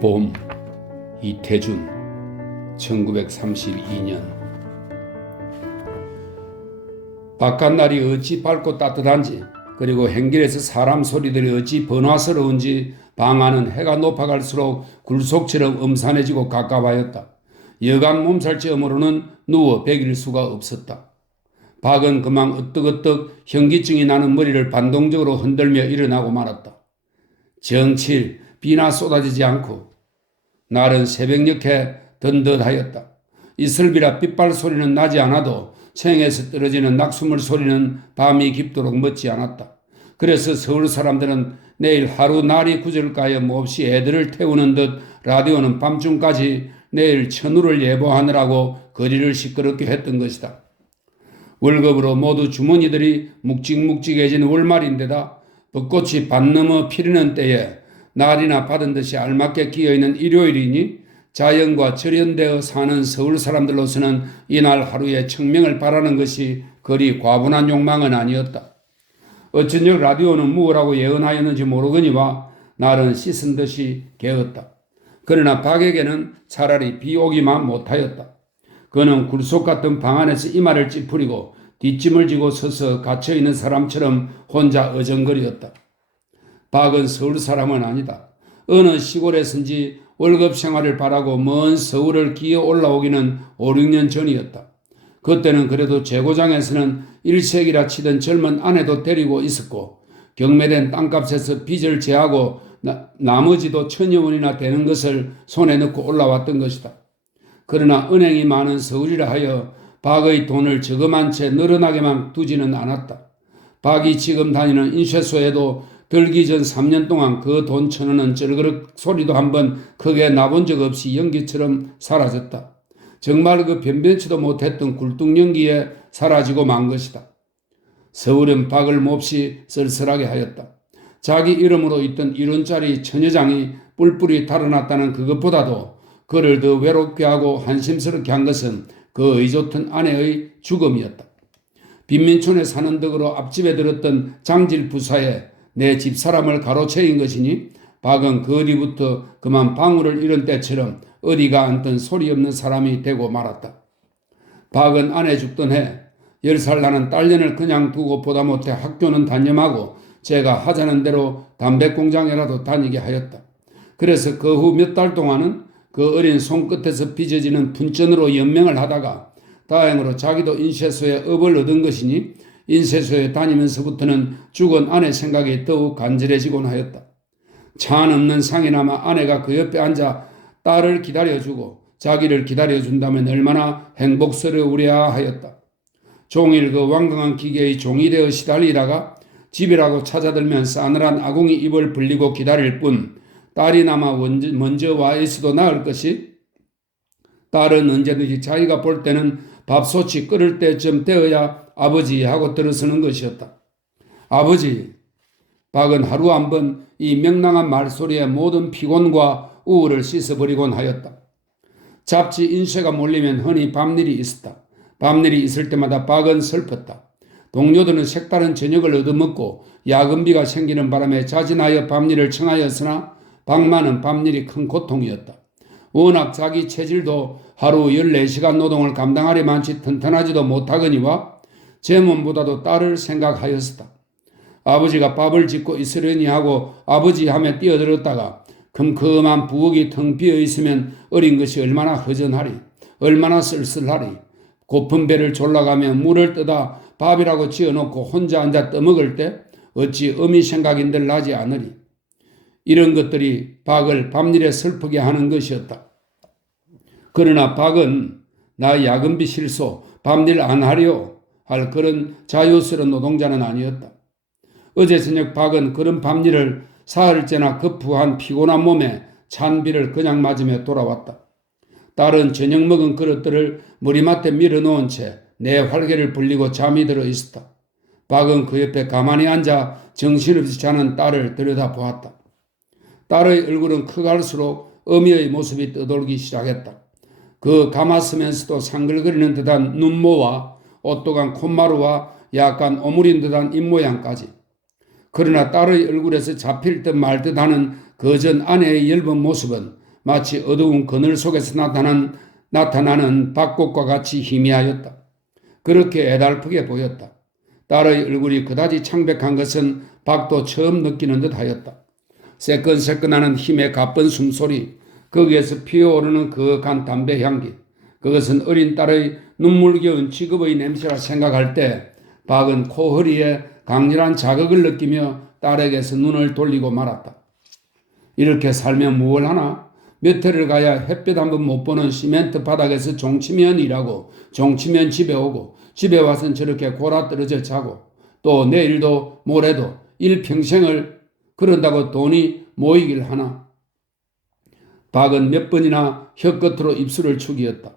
봄. 이태준. 1932년. 바깥날이 어찌 밝고 따뜻한지, 그리고 행길에서 사람 소리들이 어찌 번화스러운지 방 안은 해가 높아갈수록 굴속처럼 음산해지고 갑갑하였다. 여간 몸살쯤으로는 누워 베길 수가 없었다. 박은 그만 으뜩으뜩 현기증이 나는 머리를 반동적으로 흔들며 일어나고 말았다. 정칠, 비나 쏟아지지 않고 날은 새벽녘에 던듯하였다. 이슬비라 빗발 소리는 나지 않아도 챙에서 떨어지는 낙수물 소리는 밤이 깊도록 멎지 않았다. 그래서 서울 사람들은 내일 하루 날이 굳을까요 몹시 애들을 태우는 듯 라디오는 밤중까지 내일 천우를 예보하느라고 거리를 시끄럽게 했던 것이다. 월급으로 모두 주머니들이 묵직묵직해진 월말인데다 벚꽃이 반 넘어 피르는 때에 날이나 받은 듯이 알맞게 끼어있는 일요일이니 자연과 절연되어 사는 서울 사람들로서는 이날 하루의 청명을 바라는 것이 그리 과분한 욕망은 아니었다. 어쩐적 라디오는 무엇라고 예언하였는지 모르거니와 날은 씻은 듯이 개었다. 그러나 박에게는 차라리 비 오기만 못하였다. 그는 굴속 같은 방 안에서 이마를 찌푸리고 뒷짐을 지고 서서 갇혀있는 사람처럼 혼자 어정거리었다. 박은 서울 사람은 아니다. 어느 시골에선지 월급 생활을 바라고 먼 서울을 기어 올라오기는 5, 6년 전이었다. 그때는 그래도 재고장에서는 1색이라 치던 젊은 아내도 데리고 있었고 경매된 땅값에서 빚을 제하고 나머지도 1000여 원이나 되는 것을 손에 넣고 올라왔던 것이다. 그러나 은행이 많은 서울이라 하여 박의 돈을 저금한 채 늘어나게만 두지는 않았다. 박이 지금 다니는 인쇄소에도 들기 전 3년 동안 그 돈 1000원은 쩌르그럭 소리도 한번 크게 나본 적 없이 연기처럼 사라졌다. 정말 그 변변치도 못했던 굴뚝연기에 사라지고 만 것이다. 서울은 박을 몹시 쓸쓸하게 하였다. 자기 이름으로 있던 1원짜리 천여장이 뿔뿔이 달아났다는 그것보다도 그를 더 외롭게 하고 한심스럽게 한 것은 그 의좋던 아내의 죽음이었다. 빈민촌에 사는 덕으로 앞집에 들었던 장질 부사에 내 집사람을 가로채인 것이니 박은 그 뒤부터 그만 방울을 잃은 때처럼 어디가 앉던 소리 없는 사람이 되고 말았다. 박은 아내 죽던 해 10살 나는 딸년을 그냥 두고 보다 못해 학교는 단념하고 제가 하자는 대로 담배공장에라도 다니게 하였다. 그래서 그 후 몇 달 동안은 그 어린 손끝에서 빚어지는 분전으로 연명을 하다가 다행으로 자기도 인쇄소에 업을 얻은 것이니 인쇄소에 다니면서부터는 죽은 아내 생각이 더욱 간절해지곤 하였다. 찬 없는 상이나마 아내가 그 옆에 앉아 딸을 기다려주고 자기를 기다려준다면 얼마나 행복스러우랴 하였다. 종일 그 완강한 기계의 종이 되어 시달리다가 집이라고 찾아들면 싸늘한 아궁이 입을 벌리고 기다릴 뿐 딸이나마 먼저 와 있어도 나을 것이 딸은 언제든지 자기가 볼 때는 밥솥이 끓을 때쯤 되어야 아버지 하고 들어서는 것이었다. 아버지. 박은 하루 한 번 이 명랑한 말소리에 모든 피곤과 우울을 씻어버리곤 하였다. 잡지 인쇄가 몰리면 흔히 밤일이 있었다. 밤일이 있을 때마다 박은 슬펐다. 동료들은 색다른 저녁을 얻어먹고 야근비가 생기는 바람에 자진하여 밤일을 청하였으나 박만은 밤일이 큰 고통이었다. 워낙 자기 체질도 하루 14시간 노동을 감당하려 많지 튼튼하지도 못하거니와 제 몸보다도 딸을 생각하였었다. 아버지가 밥을 짓고 있으려니 하고 아버지 하며 뛰어들었다가 컴컴한 부엌이 텅 비어 있으면 어린 것이 얼마나 허전하리, 얼마나 쓸쓸하리. 고픈 배를 졸라가며 물을 떠다 밥이라고 지어놓고 혼자 앉아 떠먹을 때 어찌 어미 생각인들 나지 않으리. 이런 것들이 박을 밤일에 슬프게 하는 것이었다. 그러나 박은 나 야근비 실소 밤일 안 하려 할 그런 자유스러운 노동자는 아니었다. 어제 저녁 박은 그런 밤일을 사흘째나 거푸한 피곤한 몸에 찬비를 그냥 맞으며 돌아왔다. 딸은 저녁 먹은 그릇들을 머리맡에 밀어놓은 채 내 활개를 불리고 잠이 들어 있었다. 박은 그 옆에 가만히 앉아 정신없이 자는 딸을 들여다보았다. 딸의 얼굴은 커갈수록 어미의 모습이 떠돌기 시작했다. 그 감았으면서도 상글거리는 듯한 눈모와 오똑한 콧마루와 약간 오므린 듯한 입모양까지. 그러나 딸의 얼굴에서 잡힐 듯 말 듯 하는 그 전 아내의 엷은 모습은 마치 어두운 그늘 속에서 나타나는 벚꽃과 같이 희미하였다. 그렇게 애달프게 보였다. 딸의 얼굴이 그다지 창백한 것은 박도 처음 느끼는 듯하였다. 새끈새끈하는 힘의 가쁜 숨소리, 거기에서 피어오르는 그윽한 담배 향기, 그것은 어린 딸의 눈물겨운 직업의 냄새라 생각할 때 박은 코허리에 강렬한 자극을 느끼며 딸에게서 눈을 돌리고 말았다. 이렇게 살면 무얼 하나? 몇 해를 가야 햇볕 한번 못 보는 시멘트 바닥에서 종치면 일하고 종치면 집에 오고 집에 와서는 저렇게 골아떨어져 자고 또 내일도 모레도 일평생을 그런다고 돈이 모이길 하나. 박은 몇 번이나 혀끝으로 입술을 축이었다.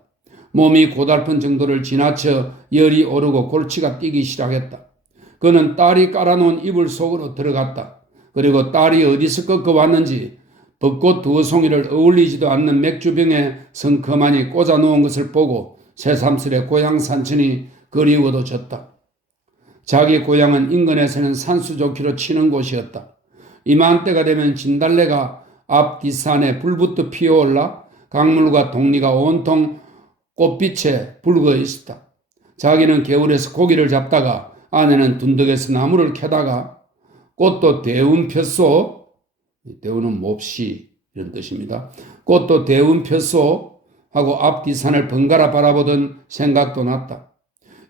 몸이 고달픈 정도를 지나쳐 열이 오르고 골치가 뛰기 시작했다. 그는 딸이 깔아놓은 이불 속으로 들어갔다. 그리고 딸이 어디서 꺾어왔는지 벚꽃 두어 송이를 어울리지도 않는 맥주병에 성커만이 꽂아놓은 것을 보고 새삼스레 고향 산천이 그리워도 졌다. 자기 고향은 인근에서는 산수조기로 치는 곳이었다. 이맘때가 되면 진달래가 앞 뒷산에 불붙어 피어올라 강물과 동리가 온통 꽃빛에 붉어 있었다. 자기는 겨울에서 고기를 잡다가 아내는 둔덕에서 나무를 캐다가 꽃도 대운 폈소, 대운은 몹시 이런 뜻입니다. 꽃도 대운 폈소 하고 앞 뒷산을 번갈아 바라보던 생각도 났다.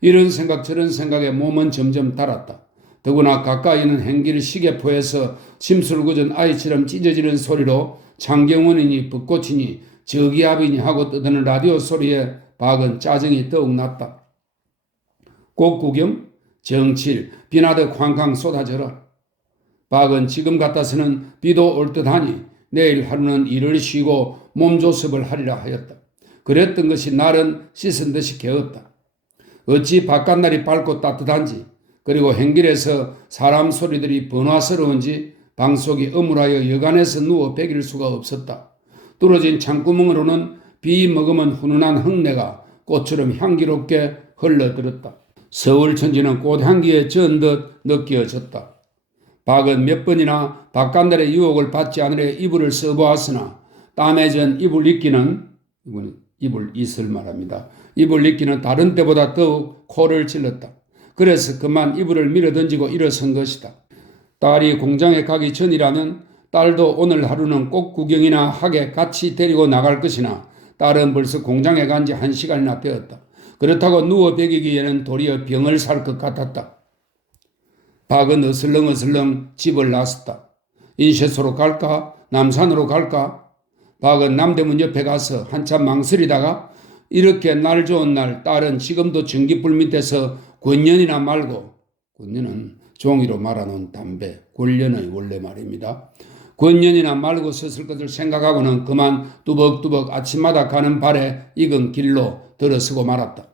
이런 생각 저런 생각에 몸은 점점 달았다. 더구나 가까이 있는 행길 시계포에서 심술궂은 아이처럼 찢어지는 소리로 창경원이니 벚꽃이니 저기압이니 하고 떠드는 라디오 소리에 박은 짜증이 더욱 났다. 꽃 구경? 정칠, 비나듯 쾅쾅 쏟아져라. 박은 지금 같아서는 비도 올 듯하니 내일 하루는 일을 쉬고 몸조습을 하리라 하였다. 그랬던 것이 날은 씻은 듯이 개었다. 어찌 바깥날이 밝고 따뜻한지 그리고 행길에서 사람 소리들이 번화스러운지 방속이 어물하여 여간에서 누워 베길 수가 없었다. 뚫어진 창구멍으로는 비 머금은 훈훈한 흙내가 꽃처럼 향기롭게 흘러들었다. 서울 천지는 꽃향기에 전 듯 느껴졌다. 박은 몇 번이나 바깥날의 유혹을 받지 않으려 이불을 써보았으나 땀에 전 이불 입기는 이불 이슬 말합니다. 이불 입기는 다른 때보다 더욱 코를 찔렀다. 그래서 그만 이불을 밀어던지고 일어선 것이다. 딸이 공장에 가기 전이라면 딸도 오늘 하루는 꽃 구경이나 하게 같이 데리고 나갈 것이나 딸은 벌써 공장에 간 지 1시간이나 되었다. 그렇다고 누워 베기기에는 도리어 병을 살 것 같았다. 박은 어슬렁어슬렁 집을 나섰다. 인쇄소로 갈까? 남산으로 갈까? 박은 남대문 옆에 가서 한참 망설이다가 이렇게 날 좋은 날 딸은 지금도 전기불 밑에서 권년이나 말고, 권년은 종이로 말아놓은 담배, 권련의 원래 말입니다. 권년이나 말고 섰을 것을 생각하고는 그만 뚜벅뚜벅 아침마다 가는 발에 익은 길로 들어서고 말았다.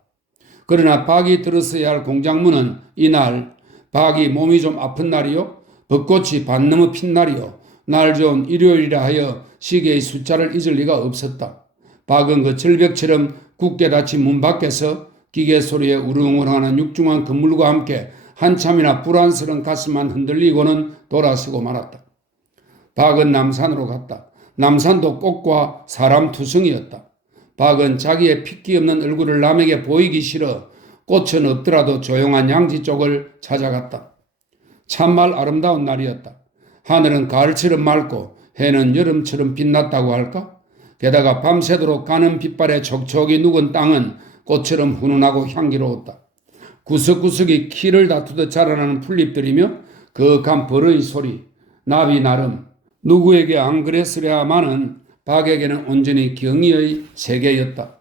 그러나 박이 들어서야 할 공장문은 이날 박이 몸이 좀 아픈 날이요, 벚꽃이 반 넘어 핀 날이요, 날 좋은 일요일이라 하여 시계의 숫자를 잊을 리가 없었다. 박은 그 절벽처럼 굳게 닫힌 문 밖에서 기계 소리에 우릉우릉하는 육중한 건물과 함께 한참이나 불안스러운 가슴만 흔들리고는 돌아서고 말았다. 박은 남산으로 갔다. 남산도 꽃과 사람 투성이었다. 박은 자기의 핏기 없는 얼굴을 남에게 보이기 싫어 꽃은 없더라도 조용한 양지 쪽을 찾아갔다. 참말 아름다운 날이었다. 하늘은 가을처럼 맑고 해는 여름처럼 빛났다고 할까? 게다가 밤새도록 가는 빛발에 촉촉이 누군 땅은 꽃처럼 훈훈하고 향기로웠다. 구석구석이 키를 다투듯 자라나는 풀잎들이며 거룩한 벌의 소리, 나비 나름, 누구에게 안 그랬으랴마는 박에게는 온전히 경의의 세계였다.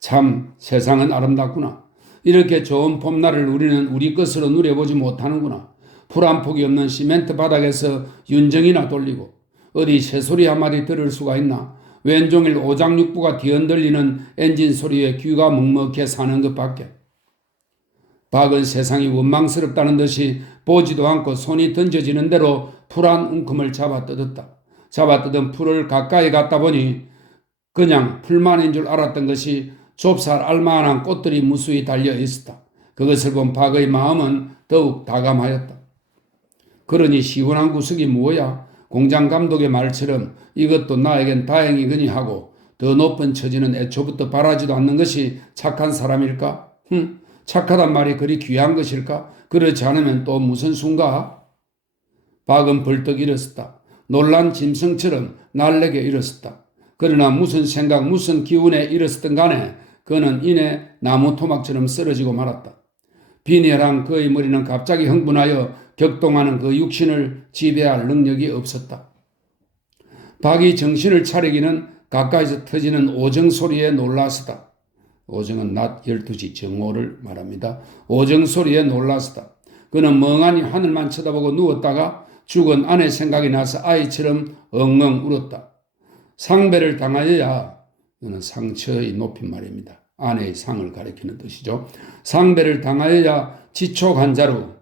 참 세상은 아름답구나. 이렇게 좋은 봄날을 우리는 우리 것으로 누려보지 못하는구나. 풀 한 폭이 없는 시멘트 바닥에서 윤정이나 돌리고 어디 새소리 한마디 들을 수가 있나. 왼종일 오장육부가 뒤흔들리는 엔진 소리에 귀가 먹먹해 사는 것밖에. 박은 세상이 원망스럽다는 듯이 보지도 않고 손이 던져지는 대로 풀 한 움큼을 잡아뜯었다. 잡아뜯은 풀을 가까이 갖다 보니 그냥 풀만인 줄 알았던 것이 좁쌀 알만한 꽃들이 무수히 달려 있었다. 그것을 본 박의 마음은 더욱 다감하였다. 그러니 시원한 구석이 뭐야? 공장 감독의 말처럼 이것도 나에겐 다행이거니 하고 더 높은 처지는 애초부터 바라지도 않는 것이 착한 사람일까? 착하단 말이 그리 귀한 것일까? 그렇지 않으면 또 무슨 수인가? 박은 벌떡 일었었다. 놀란 짐승처럼 날래게 일었었다. 그러나 무슨 생각, 무슨 기운에 일었었든 간에 그는 이내 나무 토막처럼 쓰러지고 말았다. 빈혈한 그의 머리는 갑자기 흥분하여 격동하는 그 육신을 지배할 능력이 없었다. 박이 정신을 차리기는 가까이서 터지는 오정 소리에 놀랐었다. 오정은 낮 12시 정오를 말합니다. 오정 소리에 놀랐었다. 그는 멍하니 하늘만 쳐다보고 누웠다가 죽은 아내 생각이 나서 아이처럼 엉엉 울었다. 상배를 당하여야, 이는 상처의 높임말입니다. 아내의 상을 가리키는 뜻이죠. 상배를 당하여야 지촉한자로,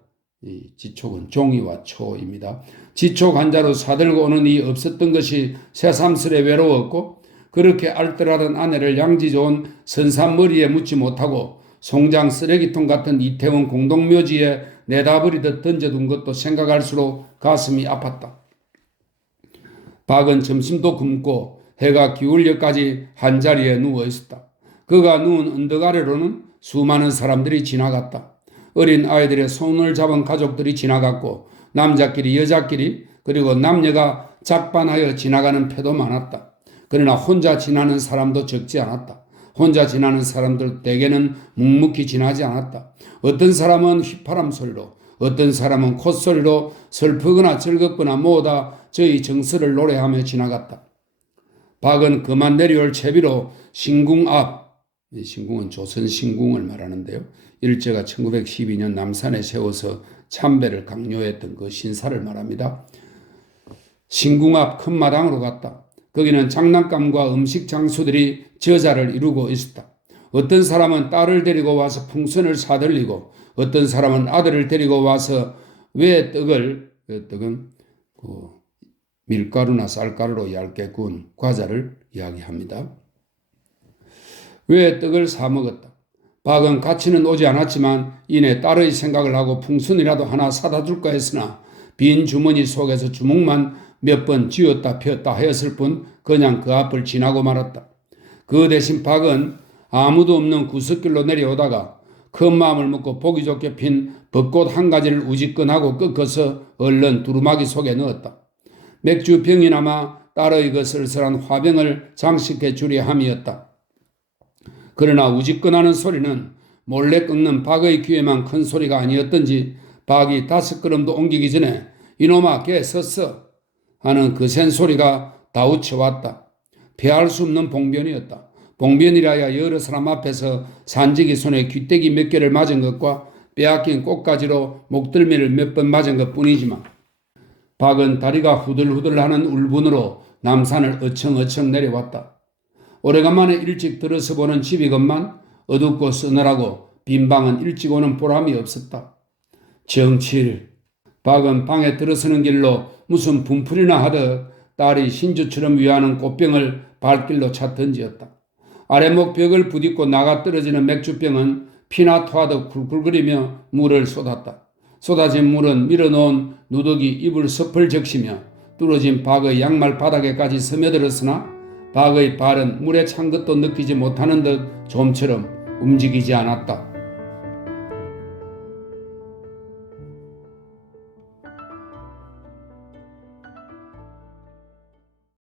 이 지촉은 종이와 초입니다. 지촉한자로 사들고 오는 이 없었던 것이 새삼스레 외로웠고 그렇게 알뜰하던 아내를 양지 좋은 선산머리에 묻지 못하고 송장 쓰레기통 같은 이태원 공동묘지에 내다버리듯 던져둔 것도 생각할수록 가슴이 아팠다. 박은 점심도 굶고 해가 기울려까지 한자리에 누워 있었다. 그가 누운 언덕 아래로는 수많은 사람들이 지나갔다. 어린 아이들의 손을 잡은 가족들이 지나갔고 남자끼리 여자끼리 그리고 남녀가 작반하여 지나가는 패도 많았다. 그러나 혼자 지나는 사람도 적지 않았다. 혼자 지나는 사람들 대개는 묵묵히 지나지 않았다. 어떤 사람은 휘파람 소리로, 어떤 사람은 콧소리로 슬프거나 즐겁거나 모두 저희 정서를 노래하며 지나갔다. 박은 그만 내려올 채비로 신궁 앞, 신궁은 조선 신궁을 말하는데요. 일제가 1912년 남산에 세워서 참배를 강요했던 그 신사를 말합니다. 신궁 앞 큰 마당으로 갔다. 거기는 장난감과 음식 장수들이 저자를 이루고 있었다. 어떤 사람은 딸을 데리고 와서 풍선을 사들리고 어떤 사람은 아들을 데리고 와서 떡은 밀가루나 쌀가루로 얇게 구운 과자를 이야기합니다. 떡을 사 먹었다. 박은 같이는 오지 않았지만 이내 딸의 생각을 하고 풍선이라도 하나 사다 줄까 했으나 빈 주머니 속에서 주먹만 몇 번 쥐었다 폈다 하였을 뿐 그냥 그 앞을 지나고 말았다. 그 대신 박은 아무도 없는 구석길로 내려오다가 큰 마음을 먹고 보기 좋게 핀 벚꽃 한 가지를 우지끈하고 꺾어서 얼른 두루마기 속에 넣었다. 맥주병이나마 딸의 그 쓸쓸한 화병을 장식해 주려 함이었다. 그러나 우지끈하는 소리는 몰래 꺾는 박의 귀에만 큰 소리가 아니었던지 박이 5걸음도 옮기기 전에 이놈아 걔 섰어 하는 거센 소리가 다우쳐왔다. 피할 수 없는 봉변이었다. 봉변이라야 여러 사람 앞에서 산지기 손에 귀때기 몇 개를 맞은 것과 빼앗긴 꽃가지로 목덜미를 몇 번 맞은 것뿐이지만 박은 다리가 후들후들하는 울분으로 남산을 어청어청 내려왔다. 오래간만에 일찍 들어서 보는 집이건만 어둡고 서늘하고 빈 방은 일찍 오는 보람이 없었다. 정칠. 박은 방에 들어서는 길로 무슨 분풀이나 하듯 딸이 신주처럼 위하는 꽃병을 발길로 찾던지었다. 아래목 벽을 부딪고 나가 떨어지는 맥주병은 피나 토하듯 굴굴거리며 물을 쏟았다. 쏟아진 물은 밀어놓은 누더기 이불 섭을 적시며 뚫어진 박의 양말 바닥에까지 스며들었으나 박의 발은 물에 찬 것도 느끼지 못하는 듯 좀처럼 움직이지 않았다.